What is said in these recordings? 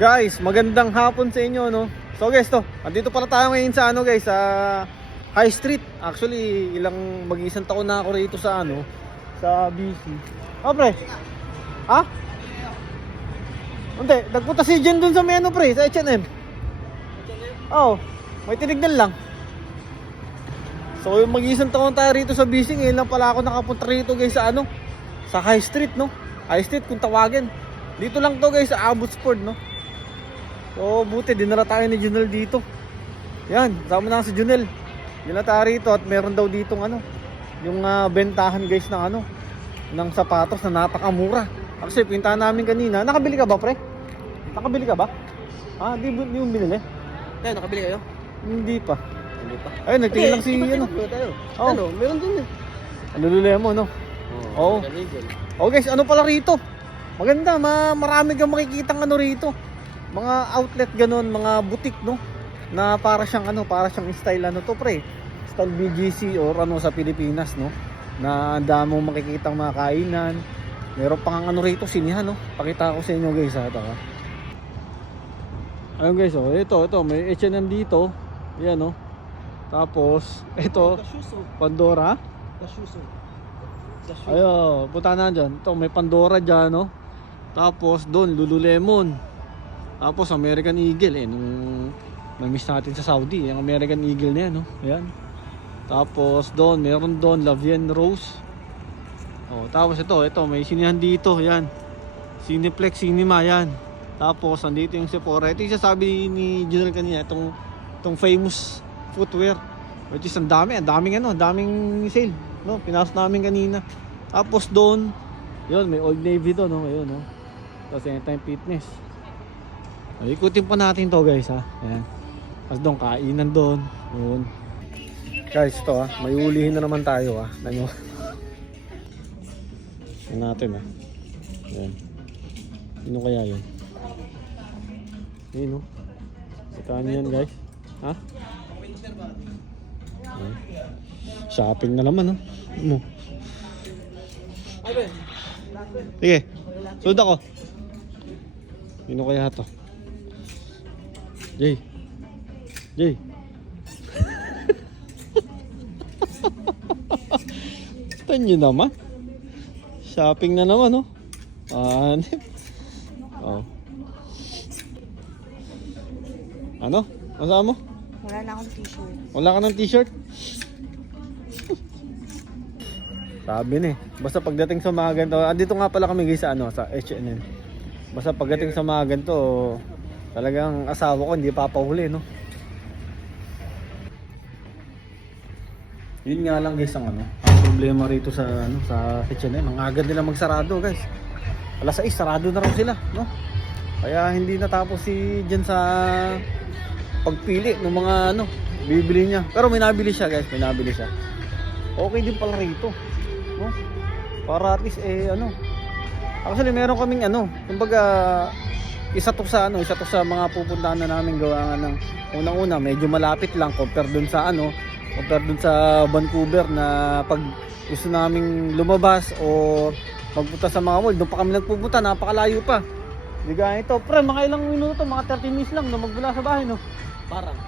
Guys, magandang hapon sa inyo, no? So guys, andito pala tayo ngayon sa guys, sa High Street. Actually, mag-iisang taon na ako rito sa sa BC. Oh, pre. Ha? Hindi, nagpunta si Jen dun sa menu, pre, sa H&M. Oh, may tinignan lang. So, mag-iisang taon tayo rito sa BC. Ngayon lang pala ako nakapunta rito, guys, sa sa High Street, no? High Street kung tawagin. Dito lang to, guys, sa Abbotsford, no? So, buti dinala tayo ni Junel dito. Yan, sama na si Junel. Dinala tayo rito at meron daw ditong yung bentahan, guys, ng ng sapatos na napakamura. Kasi pintahan namin kanina. Nakabili ka ba, pre? Nakabili ka ba? Ah, di mo binili? Tayo, nakabili kayo? Hindi pa. Hindi pa. Ay, nagtingin lang si tayo. Oh. Meron din eh. Lululemon, no? Oo. Guys, ano pala rito? Maganda, marami kang makikitang rito. Mga outlet ganon, mga boutique, no? Na para siyang style to, pre. Style BGC or sa Pilipinas, no? Na ang dami mong makikitang mga kainan. Meron pang rito, sinihan, no? Pakita ko sa inyo, guys, ha. Ayun, guys, ito, may H&M dito. Yan, no? Tapos, ito, Pandora. Ayun, punta na dyan. Ito, may Pandora dyan, no? Tapos, doon, Lululemon. Tapos, American Eagle, nung na-miss natin sa Saudi, yung American Eagle na yan, no? Ayan. Tapos, meron doon, La Vie en Rose. Tapos, ito, may sinihan dito, yan. Cineplex Cinema, yan. Tapos, andito yung Sephora. Ito yung sasabi ni Junel kanina, itong famous footwear. Which is ang daming sale, no? Pinasok namin kanina. Tapos doon, yun, may Old Navy doon, no? Ayun, no? Tapos Anytime Fitness. Ikutin pa natin to, guys, ha. Ayan. Tapos doon, kainan doon. Yun. Guys, ito, may ulihin na naman tayo, ha. Ano natin, ha. Ayan. Sino kaya yun? Ayun, no? Saan yan, guys? Ha? Ayan. Shopping na naman, no? Sige, sunod ako. Sino kaya to? Jay. Tanyo naman. Shopping na naman, no? Anip. Ano? Masama mo? Wala na akong t-shirt. Wala ka ng t-shirt? Sabi ni. Basta pagdating sa mga ganito, andito nga pala kami, guys, sa H&M. Basta pagdating sa mga ganito, talagang asawa ko hindi papahuli, no? Yun nga lang, guys, ang problema rito sa sa H&M. Ang agad nila magsarado, guys. Alas 6 sarado na rin sila, no? Kaya hindi natapos si Jen sa pagpili ng mga bibili niya. Pero may nabili siya, guys, may nabili siya. Okay din pala rito, no? Para at least actually meron kaming kumbaga isa to sa mga pupuntahan na namin gawa ng unang-una medyo malapit lang compare dun sa Vancouver na pag gusto naming lumabas o magpunta sa mga mall, doon pa kami nagpupunta, napakalayo pa. Di gaya ito, pre, mga ilang minuto, mga 30 minutes lang na magmula sa bahay, no? Parang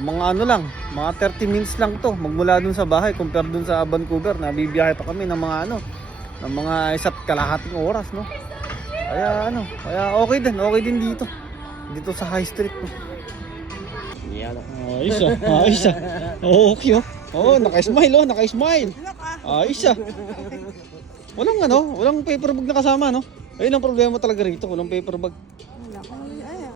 Mga mga 30 minutes lang to magmula dun sa bahay compare dun sa Vancouver na bibiyahe pa kami ng mga ng mga 1.5 oras, no? Kaya okay din dito sa High Street, no? Ayos ah. Okay, naka-smile. Ayos ah. Walang paper bag na kasama, no? Ayun ang problema talaga rito, walang paper bag.